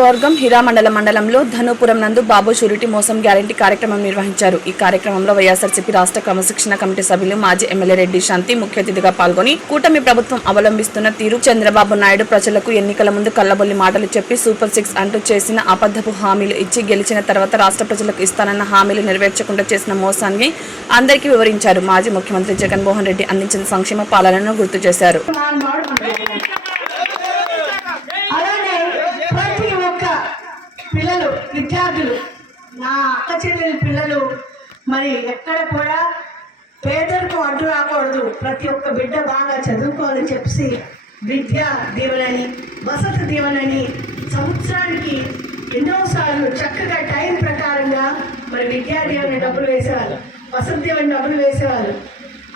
నియోజకవర్గం హీరామండల మండలంలో ధనుపురం నందు బాబు షూరిటీ మోసం గ్యారంటీ కార్యక్రమం నిర్వహించారు. ఈ కార్యక్రమంలో వైఎస్ఆర్సీపీ రాష్ట్ర క్రమశిక్షణ కమిటీ సభ్యులు మాజీ ఎమ్మెల్యే రెడ్డి శాంతి ముఖ్య అతిథిగా పాల్గొని కూటమి ప్రభుత్వం అవలంబిస్తున్న తీరు, చంద్రబాబు నాయుడు ప్రజలకు ఎన్నికల ముందు కల్లబొల్లి మాటలు చెప్పి సూపర్ 6 అంటూ చేసిన అబద్ధపు హామీలు ఇచ్చి గెలిచిన తర్వాత రాష్ట్ర ప్రజలకు ఇస్తానన్న హామీలు నెరవేర్చకుండా చేసిన మోసాన్ని అందరికీ వివరించారు. మాజీ ముఖ్యమంత్రి జగన్మోహన్ రెడ్డి అందించిన సంక్షేమ పాలనను గుర్తు చేశారు. పిల్లలు, విద్యార్థులు, నా అక్క చెల్లెల పిల్లలు మరి ఎక్కడ కూడా పేదరికం అడ్డు రాకూడదు, ప్రతి ఒక్క బిడ్డ బాగా చదువుకోవాలని చెప్పి విద్యా దీవెనని, వసతి దీవెనని సంవత్సరానికి ఎన్నోసార్లు చక్కగా టైం ప్రకారంగా మరి విద్యా దీవెన డబ్బులు వేసేవారు, వసతి దీవెన డబ్బులు వేసేవారు.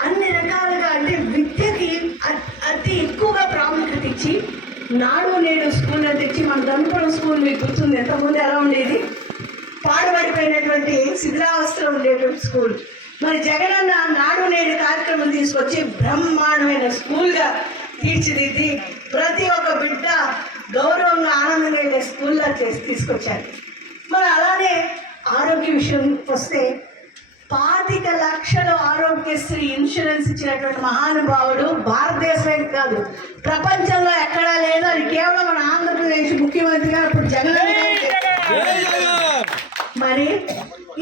అన్ని రకాలుగా అంటే విద్యకి అతి ఎక్కువగా ప్రాముఖ్యత ఇచ్చి నాడు నేడు స్కూల్ తెచ్చి మన ధనుపురం స్కూల్ మీకు గుర్తుంది, ఎంతమంది ఎలా ఉండేది, పాడుపడిపోయినటువంటి శిథిలావస్థలో ఉండేటువంటి స్కూల్. మరి జగనన్న నాడు నేడు కార్యక్రమం తీసుకొచ్చి బ్రహ్మాండమైన స్కూల్గా తీర్చిదిద్ది ప్రతి ఒక్క బిడ్డ గౌరవంగా ఆనందంగా వెళ్ళే స్కూల్లా తీసుకొచ్చారు. మరి అలానే ఆరోగ్య విషయం వస్తే 25 లక్షల ఆరోగ్యశ్రీ ఇన్సూరెన్స్ ఇచ్చినటువంటి మహానుభావుడు భారతదేశమే కాదు ప్రపంచంలో ఎక్కడా లేదు. అది కేవలం మన ఆంధ్రప్రదేశ్ ముఖ్యమంత్రిగా ఇప్పుడు జగన్. మరి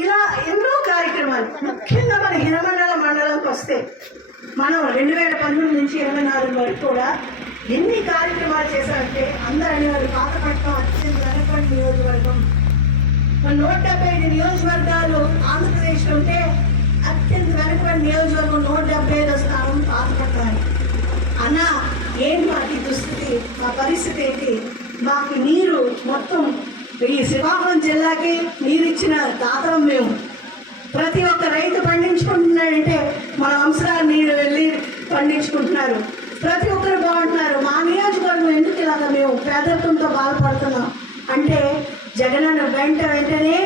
ఇలా ఎన్నో కార్యక్రమాలు, ముఖ్యంగా మన హీరామండల మండలంకి వస్తే మనం 2019 నుంచి 2024 వరకు కూడా ఎన్ని కార్యక్రమాలు చేశారంటే అందరూ అనేవారు పాతపట్నం అత్యంత వెనకబడిన నియోజకవర్గం. 175 నియోజకవర్గాలు ఆంధ్రప్రదేశ్లో ఉంటే అత్యంత వెనకబడిన నియోజకవర్గం 175వ స్థానం పాతపట్నానికి. అన్న ఏంటి మాకు దుస్థితి, మా పరిస్థితి ఏంటి, మాకు నీరు మొత్తం ఈ శ్రీకాకుళం జిల్లాకి నీరు ఇచ్చిన దాతరం మేము. ప్రతి ఒక్క రైతు పండించుకుంటున్నాడంటే మన వంశరాల నీరు వెళ్ళి పండించుకుంటున్నారు, ప్రతి ఒక్కరు బాగుంటున్నారు. మా నియోజకవర్గం ఎందుకు ఇలాగ మేము పేదరికంతో బాధపడుతున్నాం అంటే జగనన్న వెంటనే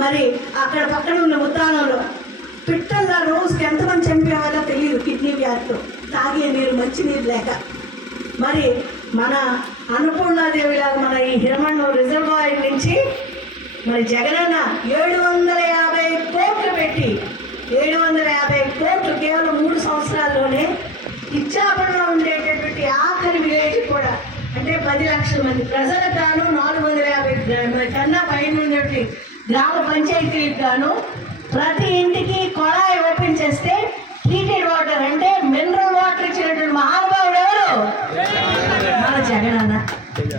మరి అక్కడ పక్కన ఉన్న ఉద్దానంలో పిట్టల్లా రోజుకి ఎంతమంది చంపేవాళ్ళో తెలియదు, కిడ్నీ వ్యాధితో, తాగే నీరు మంచినీరు లేక. మరి మన అన్నపూర్ణాదేవిలాగా మన ఈ హీరామండలం రిజర్వాయర్ నుంచి మరి జగనన్న 750 కోట్లు పెట్టి 750 కోట్లు కేవలం 3 సంవత్సరాల్లోనే ఇచ్చాపురంలో ఉండేటటువంటి ఆఖరి విలేజ్ కూడా అంటే 10 లక్షల మంది ప్రజలకు గాను 450 కన్నా పైన ఉన్నటువంటి గ్రామ పంచాయతీలకు గాను ప్రతి ఇంటికి కొళాయి ఓపెన్ చేస్తే ట్రీటెడ్ వాటర్ అంటే మినరల్ వాటర్ ఇచ్చినటువంటి మహానుభావుడు ఎవరు? మన జగనన్న.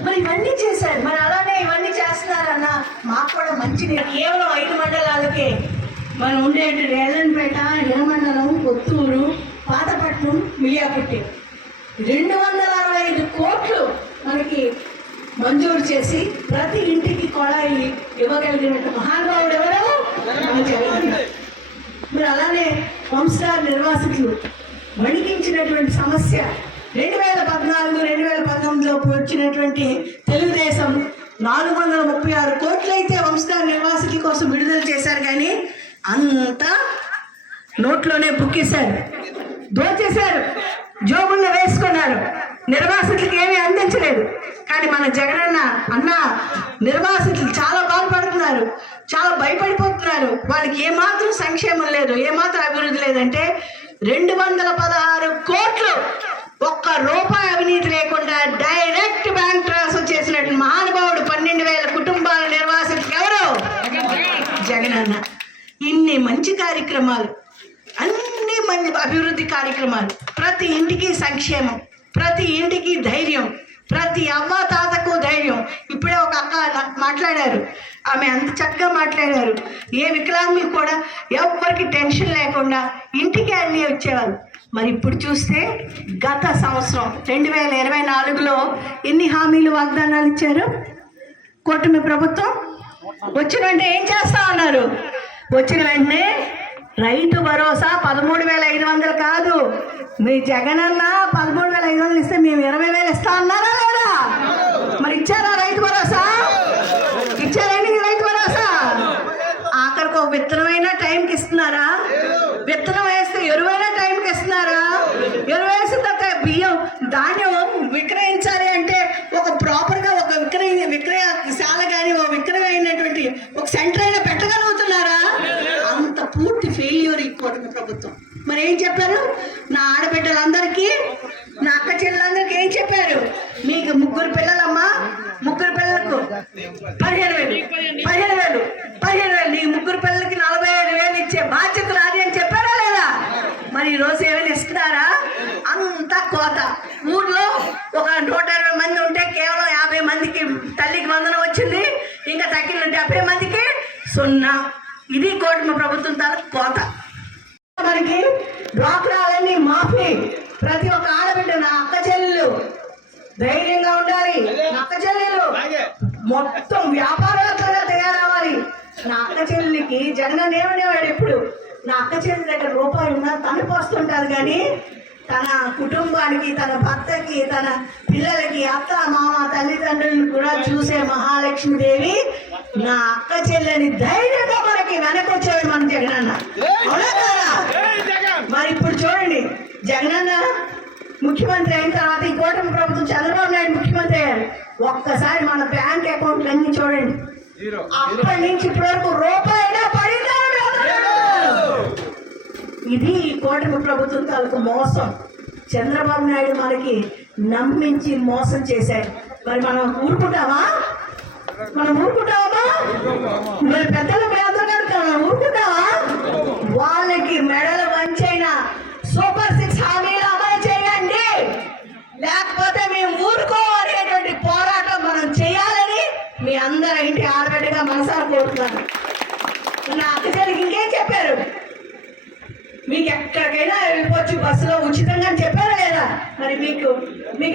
మరి ఇవన్నీ చేశారు. మరి అలానే ఇవన్నీ చేస్తున్నారన్న మాకు కూడా మంచి కేవలం 5 మండలాలకే మనం ఉండేటువంటి రేలన్పేట, హీరామండలం, కొత్తూరు, పాతపట్నం, మిలియాపుట్టి 265 కోట్లు మనకి మంజూరు చేసి ప్రతి ఇంటికి కొళాయి ఇవ్వగలిగినట్టు మహానుభావుడు ఎవరు? మరి అలానే వంశధార నిర్వాసితులు వణికించినటువంటి సమస్య 2014-2019లో వచ్చినటువంటి తెలుగుదేశం 436 కోట్లు అయితే వంశధార నిర్వాసితుల కోసం విడుదల చేశారు, కానీ అంతా నోట్లోనే బుక్కేశారు, దోచేశారు, జోబుల్లో వేసుకున్నారు, నిర్వాసితులకు ఏమీ అందించలేదు. కానీ మన జగనన్న అన్న నిర్వాసితులు చాలా బాధపడుతున్నారు, చాలా భయపడిపోతున్నారు. వాళ్ళకి ఏమాత్రం సంక్షేమం లేదు, ఏమాత్రం అభివృద్ధి లేదంటే 216 కోట్లు ఒక్క రూపాయి అవినీతి లేకుండా డైరెక్ట్ బ్యాంక్ ట్రాన్స్ఫర్ చేసినట్టు మహానుభావుడు 12,000 కుటుంబాల నిర్వాసితులకు ఎవరు? జగనన్న. ఇన్ని మంచి కార్యక్రమాలు, అన్ని మంచి అభివృద్ధి కార్యక్రమాలు, ప్రతి ఇంటికి సంక్షేమం, ప్రతి ఇంటికి ధైర్యం, ప్రతి అవ్వ తాతకు ధైర్యం. ఇప్పుడే ఒక అక్క మాట్లాడారు, ఆమె అంత చక్కగా మాట్లాడారు. ఏ వికలాంగులు కూడా ఎవరికి టెన్షన్ లేకుండా ఇంటికి అన్నీ వచ్చేవారు. మరి ఇప్పుడు చూస్తే గత సంవత్సరం 2024లో ఎన్ని హామీలు వాగ్దానాలు ఇచ్చారు కూటమి ప్రభుత్వం? వచ్చిన వెంటనే ఏం చేస్తా ఉన్నారు? వచ్చిన వెంటనే రైతు భరోసా 13,500 కాదు, మీ జగనన్న 13,500 ఇస్తే మేము 20,000 ఇస్తా అన్నారా లేదా? మరి ఇచ్చారా రైతు భరోసా? ఇచ్చారండి రైతు భరోసా? ఆఖరికి ఒక విత్తనమైన టైంకి ఇస్తున్నారా? విత్తనం వేస్తే ఎరువైన టైంకి ఇస్తున్నారా? ఎరువు వేసిన తర్వాత బియ్యం ధాన్యం విక్రయించాలి అంటే ఒక ప్రాపర్గా ఒక విక్రయశాల సెంటర్ అయినా పెట్టగలుగుతున్నారా? అంత పూర్తి ఫెయిల్యూర్ ఈ కూటమి ప్రభుత్వం. మరి ఏం చెప్పారు? నా ఆడబిడ్డలందరికీ, నా అక్క చెల్లెలందరికీ ఏం చెప్పారు? మీకు 3 పిల్లలమ్మా, 3 పిల్లలకు 15,000 నీ 3 పిల్లలకి 45,000 ఇచ్చే బాధ్యత నాది అని చెప్పారా లేదా? మరి ఈ రోజు ఏమైనా ఇస్తున్నారా? అంతా కోత. ఊర్లో ఒక 120 మంది ఉంటే కేవలం 50 మందికి తల్లికి వందనం వచ్చింది, ఇంకా తగ్గిన 70 మందికి 0. ఇది కూటమి ప్రభుత్వం తాలూకు కోత. మనకి డ్వాక్రాలన్నీ మాఫీ. ప్రతి ఒక్క ఆడబిడ్డ, నా అక్క చెల్లెలు ధైర్యంగా ఉండాలి. నా అక్క చెల్లెలు మొత్తం వ్యాపారవేత్తలుగా తయారవ్వాలి. నా అక్క చెల్లెలికి జగన్ ఏమనేవాడు ఎప్పుడు? నా అక్క చెల్లెల దగ్గర రూపాయలు ఉన్నా తనపోస్తుంటారు, కానీ తన కుటుంబానికి, తన భర్తకి, తన పిల్లలకి, అత్త మామ తల్లిదండ్రులను కూడా చూసే మహాలక్ష్మీదేవి నా అక్క చెల్లెని ధైర్యంగా మనకి వెనకొచ్చాడు మన జగనన్న. అవునా కదా? మరి ఇప్పుడు చూడండి, జగనన్న ముఖ్యమంత్రి అయిన తర్వాత ఈ కూటమి ప్రభుత్వం చంద్రబాబు నాయుడు ముఖ్యమంత్రి అయ్యారు. ఒక్కసారి మన బ్యాంక్ అకౌంట్లు అన్ని చూడండి. అప్పటి నుంచి ఇప్పటి వరకు రూపాయినా పడిందా? ఇది ఈ కూటమి ప్రభుత్వం తాలూకు మోసం. చంద్రబాబు నాయుడు మనకి నమ్మించి మోసం చేశాడు. మరి మనం ఊరుకుంటామా? మరి పెద్దల పేదలు కనుక ఊరుకుంటావా? వాళ్ళకి మెడలు వంచైనా సూపర్ 6 హామీలు అమలు చేయండి, లేకపోతే మేము ఊరుకోవాలనేటువంటి పోరాటం మనం చేయాలని మీ అందరి ఇంటి ఆడబిడ్డగా మనసారా కోరుతున్నాను. నా అక్కచెల్లికి ఇంకేం చెప్పారు? మీకు ఎక్కడికైనా వెళ్ళిపోవచ్చు బస్సులో ఉచితంగా అని చెప్పారా లేదా? మరి మీకు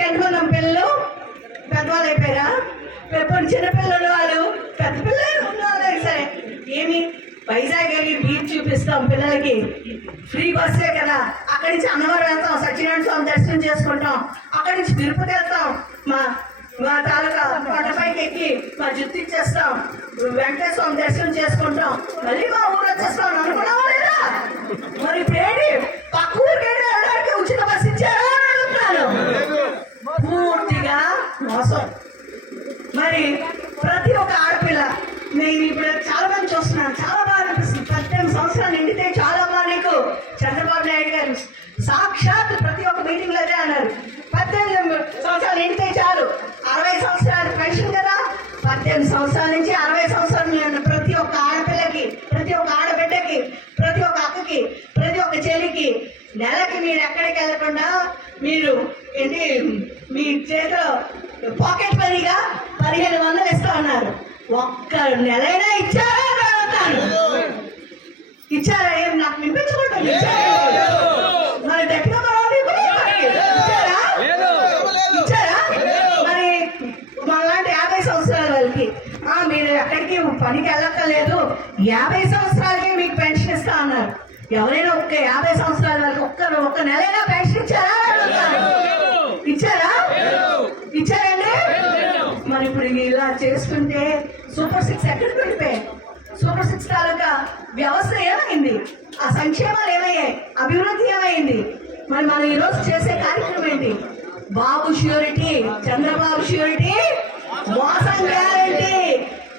ఎంతమంది పిల్లలు పెద్దవాళ్ళు అయిపోయారా? ఎప్పుడు చిన్నపిల్లలు వాళ్ళు పెద్ద పిల్లలు ఉన్నారు. సరే, ఏమి వైజాగ్ వెళ్ళి బీచ్ చూపిస్తాం పిల్లలకి, ఫ్రీ బస్సే కదా. అక్కడి నుంచి అన్నవరం వెళ్తాం, సత్యనారాయణ స్వామి దర్శనం చేసుకుంటాం. అక్కడి నుంచి తిరుపతి వెళ్తాం, మా తాలూకా కొండపైకి ఎక్కి మా జుట్టు ఇచ్చేస్తాం, వెంకటేశ్వర స్వామి దర్శనం చేసుకుంటాం, మళ్ళీ మా ఊరు వచ్చేస్తాం అనుకున్నావా లేదా? మరి ఇప్పుడు ఏంటి? పక్క ఊరికి వెళ్ళడానికి ఉచిత బస్సు ఇచ్చారా అని అడుగుతున్నాను. పూర్తిగా మోసం. మరి ప్రతి ఒక్క ఆడపిల్ల, నేను ఇప్పుడు చాలా మంది చూస్తున్నాను, చాలా బాగా అనిపిస్తుంది. 18 సంవత్సరాలు నిండితే చాలా అమ్మా నీకు. చంద్రబాబు నాయుడు గారు సాక్షాత్ ప్రతి ఒక్క మీటింగ్ లో అదే అన్నారు, 18 సంవత్సరాలు నిండితే చాలు, 60 సంవత్సరాలు పెన్షన్ కదా. 18 సంవత్సరాల నుంచి 60 సంవత్సరాలు ప్రతి ఒక్క ఆడపిల్లకి, ప్రతి ఒక్క ఆడబిడ్డకి, ప్రతి ఒక్క అక్కకి, ప్రతి ఒక్క చెల్లికి నెలకి మీరు ఎక్కడికి వెళ్ళకుండా మీరు ఏంటి మీ చేతిలో పాకెట్ మనీగా 1500 ఇస్తా ఉన్నారు. ఒక్క నెలైనా ఇచ్చారా? ఇచ్చారా? ఏం నాకు వినిపించకుండా మరి గట్టిగా ఇచ్చారా? మరి మనలాంటి 50 సంవత్సరాల వాళ్ళకి మీరు ఎక్కడికి పనికి వెళ్ళక్కర్లేదు, 50 సంవత్సరాలకే మీకు పెన్షన్ ఇస్తా అన్నారు. ఎవరైనా 50 సంవత్సరాల వాళ్ళకి ఒక్క నెలైనా పెన్షన్ ఇచ్చారా? ఇచ్చారండి? మరి ఇప్పుడు ఇలా చేస్తుంటే సూపర్ 6 ఎక్కడికి వెళ్ళిపోయాయి? సూపర్ 6 తాలూకా వ్యవస్థ ఏమైంది? ఆ సంక్షేమాలు ఏమయ్యాయి? అభివృద్ధి ఏమైంది? మరి మనం ఈరోజు చేసే కార్యక్రమం ఏంటి? బాబు ష్యూరిటీ, చంద్రబాబు ష్యూరిటీ, మోసం గ్యారంటీ,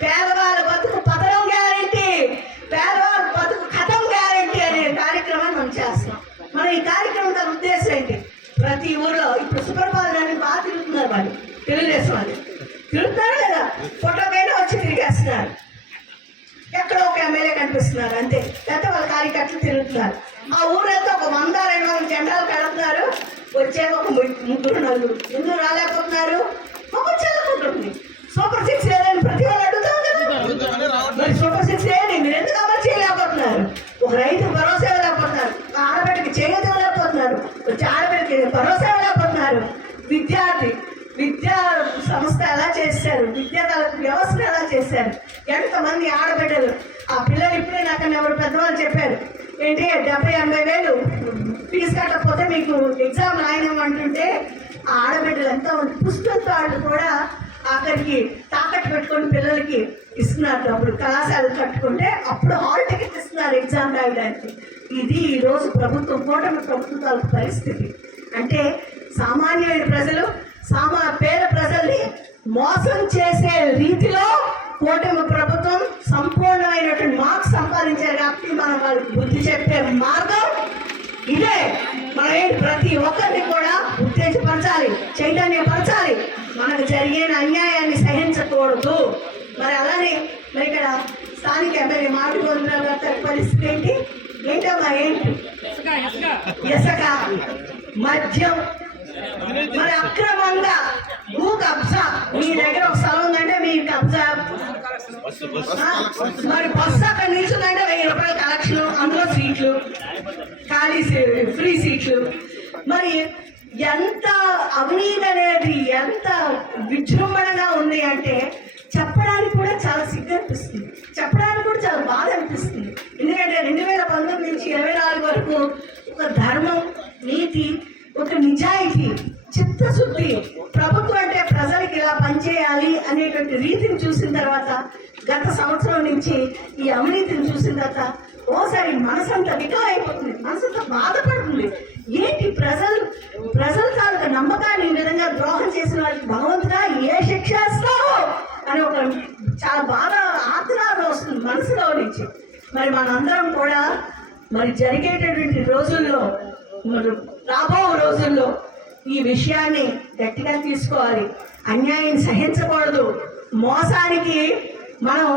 పేదవాళ్ళ బతుకు పతనం గ్యారంటీ, పేదవాళ్ళ బతుకు కథం గ్యారంటీ అనే కార్యక్రమాన్ని మనం చేస్తాం. మన ఈ కార్యక్రమం దాని ఉద్దేశం ఏంటి? ప్రతి ఊర్లో ఇప్పుడు సుపరిపాలన బాగా తిరుగుతున్నారు వాళ్ళు, తెలుగుదేశం వాళ్ళు తిరుగుతున్నారు కదా, ఫోటోకైనా వచ్చి తిరిగేస్తున్నారు. ఎక్కడో ఒక ఎమ్మెల్యే కనిపిస్తున్నారు అంతే, లేకపోతే వాళ్ళ కార్యకర్తలు తిరుగుతున్నారు. ఆ ఊరంతా ఒక 100-200 జెండాలు కడుతున్నారు. వచ్చాక ఒక 3-4 ఎందుకు రాలేకపోతున్నారు? ఒక చెల్లకుంటుంది. సూపర్ 6 లేదని ప్రతి వాళ్ళు అడుగుతాం కదా. మరి సూపర్ 6 లేని మీరు ఎందుకు అమలు చేయలేకపోతున్నారు? ఒక రైతు భరోసా ఇవ్వలేకపోతున్నారు, ఆడబిడ్డకి చేయత ఇవ్వలేకపోతున్నారు, వచ్చి ఆడబిడ్డకి భరోసా ఇవ్వలేకపోతున్నారు. విద్యా సంస్థ ఎలా చేశారు, విద్యా వ్యవస్థ ఎలా చేశారు, ఎంతమంది ఆడబిడ్డలు ఆ పిల్లలు ఇప్పుడే నాకన్నా ఎవరు పెద్దవాళ్ళు చెప్పారు ఏంటి 70-80 వేలు ఫీజు కట్టకపోతే మీకు ఎగ్జామ్ రాయనమంటుంటే ఆ ఆడబిడ్డలు ఎంతో పుస్తకాలు వాళ్ళు కూడా ఆఖరికి తాకట్టు పెట్టుకొని పిల్లలకి ఇస్తున్నారు డబ్బులు. కళాశాలలు కట్టుకుంటే అప్పుడు హాల్ టికెట్ ఇస్తున్నారు ఎగ్జామ్ రాయడానికి. ఇది ఈరోజు ప్రభుత్వం, కూటమి ప్రభుత్వాల పరిస్థితి. అంటే సామాన్యమైన ప్రజలు, పేద ప్రజల్ని మోసం చేసే రీతిలో కూటమి ప్రభుత్వం సంపూర్ణమైనటువంటి మార్క్స్ సంపాదించారు కాబట్టి మనం వాళ్ళకి బుద్ధి చెప్పే మార్గం ఇదే. మనం ప్రతి ఒక్కరిని కూడా ఉత్తేజపరచాలి, చైతన్యపరచాలి. మనకు జరిగిన అన్యాయాన్ని సహించకూడదు. మరి అలానే మరి ఇక్కడ స్థానిక ఎమ్మెల్యే మామిడిగోవిందరావు గారి పరిస్థితి ఏంటి? ఏంటమ్మా ఏంటి? ఇసుక, మద్యం, మరి అక్రమంగా భూ కబ్జా. మీ దగ్గర ఒక స్థలం ఉందంటే మీ కబ్జా. మరి బస్సు అక్కడ నిల్చుందంటే 1000 రూపాయల కలెక్షన్, అందులో సీట్లు ఖాళీ, ఫ్రీ సీట్లు. మరి ఎంత అవినీతి అనేది ఎంత విజృంభణగా ఉంది అంటే చెప్పడానికి కూడా చాలా సిగ్గు అనిపిస్తుంది, చెప్పడానికి కూడా చాలా బాధ అనిపిస్తుంది. ఎందుకంటే 2019 నుంచి 24 వరకు ఒక ధర్మం, నీతి, ఒక నిజాయితీ, చిత్తశుద్ధి, ప్రభుత్వం అంటే ప్రజలకి ఇలా పనిచేయాలి అనేటువంటి రీతిని చూసిన తర్వాత, గత సంవత్సరం నుంచి ఈ అవినీతిని చూసిన తర్వాత ఓసారి మనసంతా వికలైపోతుంది, మనసంతా బాధపడుతుంది. ఏంటి ప్రజల తాలూకా నమ్మకాన్ని ఈ విధంగా ద్రోహం చేసిన వాళ్ళకి భగవంతుడా ఏ శిక్ష ఇస్తావో అని ఒక చాలా బాధ, ఆత్రాలు వస్తుంది మనసులో నుంచి. మరి మనందరం కూడా మరి జరిగేటటువంటి రోజుల్లో, రాబో రోజుల్లో ఈ విషయాన్ని గట్టిగా తీసుకోవాలి. అన్యాయం సహించకూడదు. మోసానికి మనం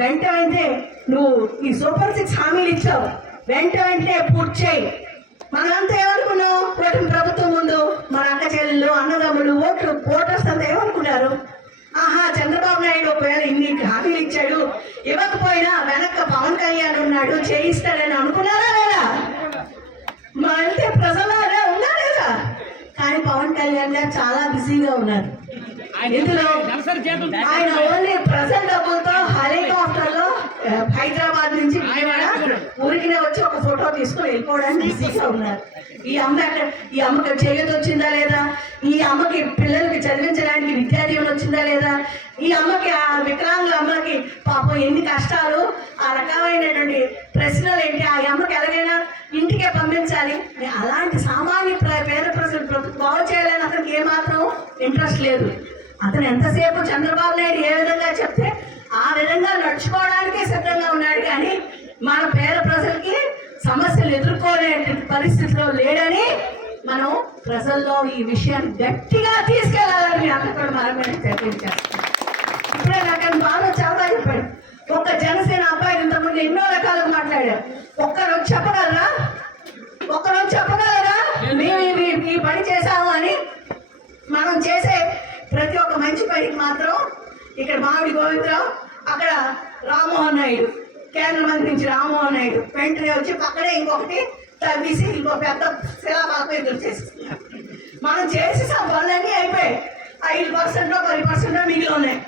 వెంటనే నువ్వు ఈ సూపర్ 6 హామీలు ఇచ్చావు, వెంటనే పూర్తి చేయి. మనంతా ఏమనుకున్నాం? కూటమి ప్రభుత్వం ముందు మన అక్క చెల్లెళ్ళు, అన్నదమ్ములు, ఓటర్స్ అంతా ఏమనుకున్నారు? ఆహా, చంద్రబాబు నాయుడు ఒకవేళ ఇన్ని హామీలు ఇచ్చాడు, ఇవ్వకపోయినా వెనక్క పవన్ కళ్యాణ్ ఉన్నాడు, చేయిస్తాడని అనుకున్నారా లేదా? అంటే ప్రజలాగా ఉన్నా లేదా? కానీ పవన్ కళ్యాణ్ గారు చాలా బిజీగా ఉన్నారు. ఇందులో ఆయన ఓన్లీ ప్రజల డబ్బులతో హెలికాప్టర్ లో హైదరాబాద్ నుంచి ఊరికినే వచ్చి ఒక ఫోటో తీసుకుని వెళ్ళిపోవడానికి బిజీగా ఉన్నారు. ఈ అమ్మకి చేయూత వచ్చిందా లేదా? ఈ అమ్మకి పిల్లలకి చదివించడానికి విద్యా దీవెన వచ్చిందా లేదా? ఈ అమ్మకి, ఆ వికలాంగుల అమ్మకి పాపం ఎన్ని కష్టాలు, ఆ రకమైనటువంటి ప్రశ్నలు ఏంటి? ఆ అమ్మకి ఎలాగైనా ఇంటికే పంపించాలి. అలాంటి సామాన్య పేద ప్రజలు బాగు చేయాలని అతనికి ఏమాత్రం ఇంట్రెస్ట్ లేదు. అతను ఎంతసేపు చంద్రబాబు నాయుడు ఏ విధంగా చెప్తే ఆ విధంగా నడుచుకోవడానికే సిద్ధంగా ఉన్నాడు. కానీ మన పేద ప్రజలకి సమస్యలు ఎదుర్కోలే పరిస్థితిలో లేడని మనం ప్రజల్లో ఈ విషయాన్ని గట్టిగా తీసుకెళ్లాలని అక్కడ మనం చర్చించారు. ఇప్పుడే నాకు బాగా చాలా చెప్పాడు. ఒక్క జనసేన అబ్బాయి ఇంతకుముందు ఎన్నో రకాలుగా మాట్లాడారు. ఒక్కరోజు చెప్పగలరా? మేము ఈ పని చేశాము అని. మనం చేసే ప్రతి ఒక్క మంచి పనికి మాత్రం ఇక్కడ మామిడి గోవిందరావు, అక్కడ రామ్మోహన్ నాయుడు, కేంద్ర మంత్రి నుంచి రామ్మోహన్ నాయుడు వెంటనే వచ్చి పక్కనే ఇంకొకటి తవ్వేసి ఇంకో పెద్ద శిలాపాలపై ఎదురు చేసేస్తున్నారు. మనం చేసేసిన పనులన్నీ అయిపోయాయి. 5% 10% మిగిలి ఉన్నాయి.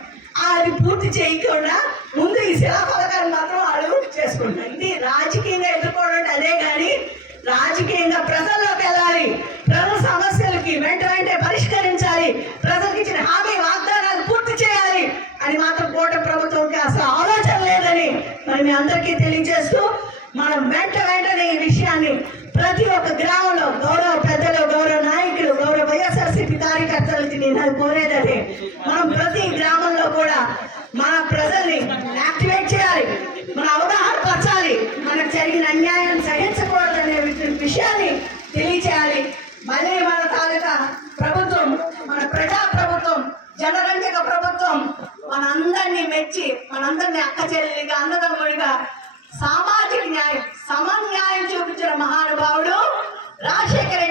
అది పూర్తి చేయకుండా ముందు ఈ శిలాపథకాన్ని మాత్రం వాళ్ళు చేసుకుంటారు. ఇది రాజకీయంగా ఎదుర్కోవడం అదే. కానీ రాజకీయంగా ప్రజల్లోకి వెళ్ళాలి, ప్రజల సమస్యలకి వెంటనే పరిష్కరించాలి, ప్రజలకు ఇచ్చిన హామీ వాగ్దానాలు పూర్తి చేయాలి అని మాత్రం కూటమి ప్రభుత్వంకి అసలు ఆలోచన లేదని మరి మీ అందరికీ తెలియజేస్తూ, మనం వెంటనే ఈ విషయాన్ని ప్రతి ఒక్క గ్రామంలో గౌరవ పెద్దలు, గౌరవ నాయకులు, గౌరవ వైఎస్ఆర్సీపీ కార్యకర్తలకి నేను అది కోరేదే. మనం ప్రతి గ్రామంలో కూడా మన ప్రజల్ని యాక్టివేట్ చేయాలి, మన అవగాహన పరచాలి, మనకు జరిగిన అన్యాయం సహించకూడదనే విషయాన్ని తెలియచేయాలి. మళ్ళీ మన తాలూకా ప్రభుత్వం, మన ప్రజా ప్రభుత్వం, జనరంజక ప్రభుత్వం మనందరినీ మెచ్చి, మనందరినీ అక్క చెల్లెలిగా, అన్నదమ్ముడిగా, సామాజిక న్యాయం, సమన్యాయం చూపించిన మహానుభావుడు రాజశేఖర